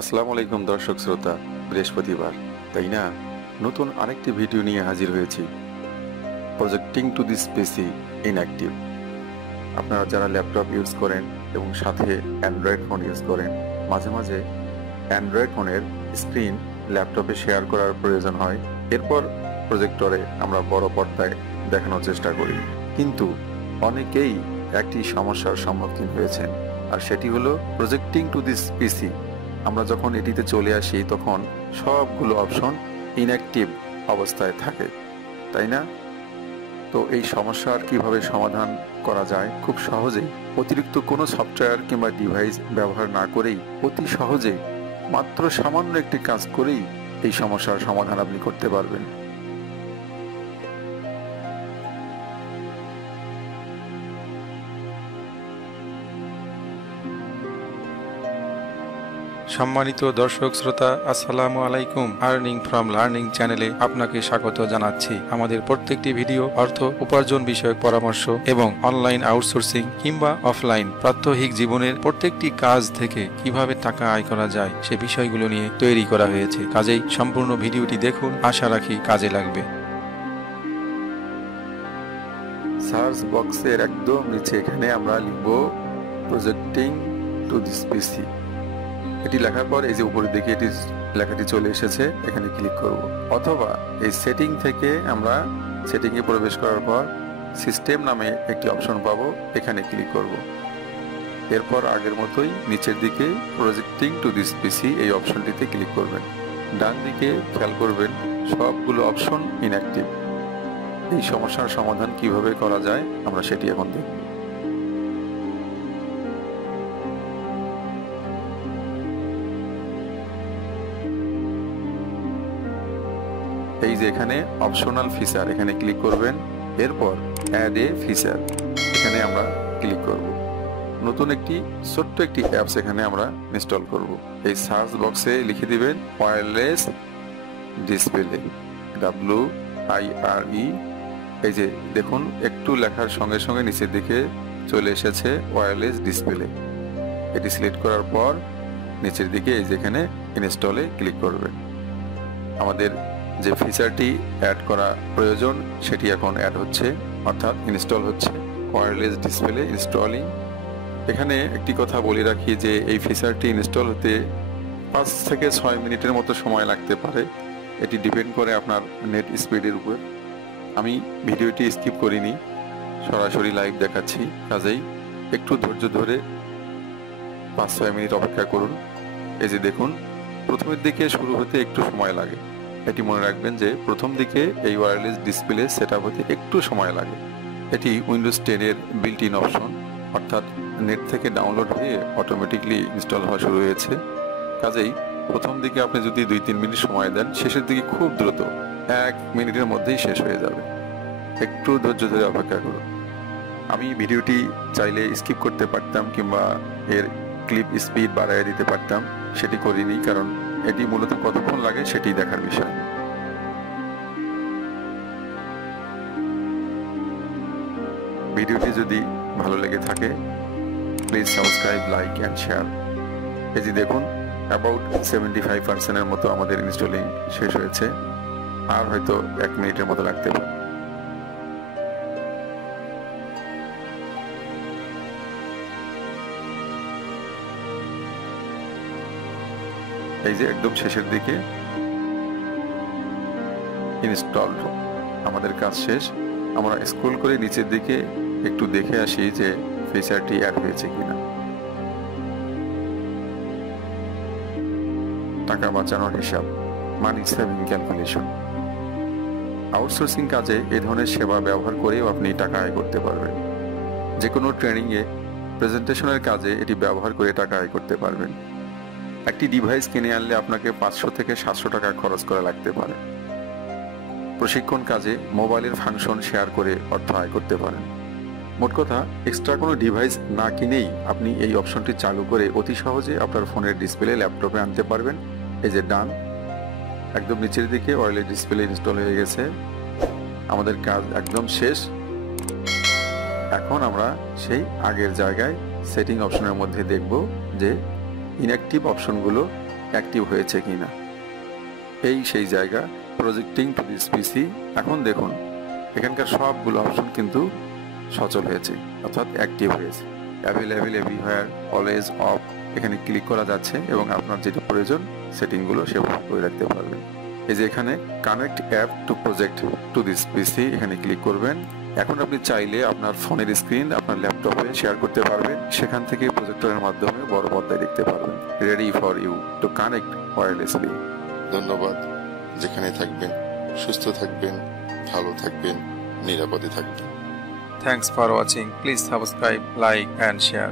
আসসালামু আলাইকুম দর্শক শ্রোতা। বৃহস্পতিবার তাই না, নতুন আরেকটি ভিডিও নিয়ে হাজির হয়েছি। Projecting two this PC inactive. আপনারা যারা ল্যাপটপ ইউজ করেন এবং সাথে অ্যান্ড্রয়েড ফোন ইউজ করেন, মাঝে মাঝে অ্যান্ড্রয়েড ফোনের স্ক্রিন ল্যাপটপে শেয়ার করার প্রয়োজন হয়। এরপর প্রজেক্টরে আমরা বড় পর্দায় দেখানোর চেষ্টা করি, কিন্তু অনেকেই একটি সমস্যার সম্মুখীন হয়েছেন, আর সেটি হলো প্রজেক্টিং টু দিস পিসি। আমরা যখন এটিতে চলে আসি তখন সবগুলো অপশন ইনঅ্যাক্টিভ অবস্থায় থাকে, তাই না? তো এই সমস্যার কিভাবে সমাধান করা যায়? খুব সহজেই, অতিরিক্ত কোনো সফটওয়্যার কিংবা ডিভাইস ব্যবহার না করেই অতি সহজেই মাত্র সামান্য একটি কাজ করেই এই সমস্যার সমাধান আপনি করতে পারবেন। সম্মানিত দর্শক শ্রোতা, আসসালামু আলাইকুম। আর্নিং ফ্রম লার্নিং চ্যানেলে আপনাকে স্বাগত জানাচ্ছি। আমাদের প্রত্যেকটি ভিডিও অর্থ উপার্জন বিষয়ক পরামর্শ এবং অনলাইন আউটসোর্সিং কিংবা অফলাইন প্রাত্যহিক জীবনের প্রত্যেকটি কাজ থেকে কিভাবে টাকা আয় করা যায় সে বিষয়গুলো নিয়ে তৈরি করা হয়েছে। কাজেই সম্পূর্ণ ভিডিওটি দেখুন, আশা রাখি কাজে লাগবে। সার্চ বক্সের একদম নিচে এখানে আমরা লিখব প্রজেক্টিং টু দিস পিসি। এটি লেখার পর এই যে উপরের দিকে এটি লেখাটি চলে এসেছে, এখানে ক্লিক করব। অথবা এই সেটিং থেকে আমরা সেটিংয়ে প্রবেশ করার পর সিস্টেম নামে একটি অপশন পাবো, এখানে ক্লিক করব। এরপর আগের মতোই নিচের দিকে প্রজেক্টিং টু দিস পিসি এই অপশনটিতে ক্লিক করবেন। ডান দিকে খেয়াল করবেন সবগুলো অপশন ইনঅ্যাক্টিভ। এই সমস্যার সমাধান কিভাবে করা যায় আমরা সেটি এখন দেখব। এই যে এখানে অপশনাল ফিচার, এখানে ক্লিক করবেন। এরপর অ্যাড এ ফিচার, এখানে আমরা ক্লিক করব। নতুন একটি ছোট্ট একটি অ্যাপস এখানে আমরা ইনস্টল করব। এই সার্চ বক্সে লিখে দিবেন ওয়্যারলেস ডিসপ্লে, WIRE। এই যে দেখুন একটু লেখার সঙ্গে সঙ্গে নিচের দিকে চলে এসেছে ওয়্যারলেস ডিসপ্লে। এটি সিলেক্ট করার পর নিচের দিকে এই যেখানে ইনস্টলে ক্লিক করবেন। আমাদের যে ফিচারটি অ্যাড করা প্রয়োজন সেটি এখন অ্যাড হচ্ছে, অর্থাৎ ইনস্টল হচ্ছে। Wireless display installing. এখানে একটি কথা বলে রাখি যে এই ফিচারটি ইনস্টল হতে 5 থেকে 6 মিনিটের মতো সময় লাগতে পারে। এটি ডিপেন্ড করে আপনার নেট স্পিডের উপর। আমি ভিডিওটি স্কিপ করিনি, সরাসরি লাইভ দেখাচ্ছি, কাজেই একটু ধৈর্য ধরে 5-6 মিনিট অপেক্ষা করুন। এই যে দেখুন প্রথমের দিকে শুরু হতে একটু সময় লাগে। এটি মনে রাখবেন যে প্রথম দিকে এই ওয়্যারলেস ডিসপ্লে সেটআপ হতে একটু সময় লাগে। এটি উইন্ডোজ 10 এর বিল্ট ইন অপশন, অর্থাৎ নেট থেকে ডাউনলোড হয়ে অটোমেটিকলি ইনস্টল হওয়া শুরু হয়েছে। কাজেই প্রথম দিকে আপনি যদি 2-3 মিনিট সময় দেন, শেষের দিকে খুব দ্রুত 1 মিনিটের মধ্যেই শেষ হয়ে যাবে। একটু ধৈর্য ধরে অপেক্ষা করুন। আমি ভিডিওটি চাইলে স্কিপ করতে পারতাম কিংবা এর ক্লিপ স্পিড বাড়াইয়ে দিতে পারতাম, সেটি করিনি, কারণ এটি মূলত কতক্ষণ লাগে সেটি দেখার বিষয়। ভিডিওটি যদি ভালো লেগে থাকে please subscribe, like and share. এই যে দেখুন অ্যাবাউট 75% মতো আমাদের ইনস্টলিং শেষ হয়েছে, আর হয়তো 1 মিনিটের মতো লাগতে পারে। এই যে একদম শেষের দিকে ইনস্টল, আমাদের কাজ শেষ। আমরা স্ক্রল করে নিচের দিকে একটু দেখে আসি যে ফিচারটি অ্যাড হয়েছে কিনা। টাকা বাঁচানোর হিসাব, মানি সেভিং ক্যালকুলেশন। আউটসোর্সিং কাজে এ ধরনের সেবা ব্যবহার করেও আপনি টাকা আয় করতে পারবেন। যে কোনো ট্রেনিংয়ে, প্রেজেন্টেশনের কাজে এটি ব্যবহার করে টাকা আয় করতে পারবেন। একটি ডিভাইস কিনে আনলে আপনাকে 500 থেকে 700 টাকা খরচ করা লাগতে পারে। প্রশিক্ষণ কাজে মোবাইলের ফাংশন শেয়ার করে অর্থ আয় করতে পারেন। মোট কথা, এক্সট্রা কোনো ডিভাইস না কিনেই আপনি এই অপশনটি চালু করে অতি সহজে আপনার ফোনের ডিসপ্লে ল্যাপটপে আনতে পারবেন। এই যে ডান, একদম নিচের দিকে ওয়্যারলেস ডিসপ্লে ইনস্টল হয়ে গেছে। আমাদের কাজ একদম শেষ। এখন আমরা সেই আগের জায়গায় সেটিং অপশনের মধ্যে দেখব যে ইনঅ্যাক্টিভ অপশনগুলো অ্যাক্টিভ হয়েছে কিনা। এই সেই জায়গা, প্রজেক্টিং টু দিস পিসি। এখন দেখুন এখানকার সবগুলো অপশন কিন্তু সচল হয়েছে, অর্থাৎ অ্যাক্টিভ হয়েছে। অ্যাভেলেবেল এভরিহোয়ার, অলওয়েজ অফ, এখানে ক্লিক করা যাচ্ছে এবং আপনার যেটা প্রয়োজন সেটিংগুলো সেভাবে করে রাখতে পারবেন। এই যে এখানে connect app to project to this PC, এখানে ক্লিক করবেন। এখন আপনি চাইলে আপনার ফোনের স্ক্রিন আপনার ল্যাপটপে শেয়ার করতে পারবেন, সেখান থেকে প্রজেক্টরের মাধ্যমে বড় পর্দায় দেখতে পারবেন। Ready for you to connect wirelessly. ধন্যবাদ। যেখানে থাকবেন সুস্থ থাকবেন, ভালো থাকবেন, নিরাপদে থাকবেন। Thanks for watching. Please subscribe, like and share.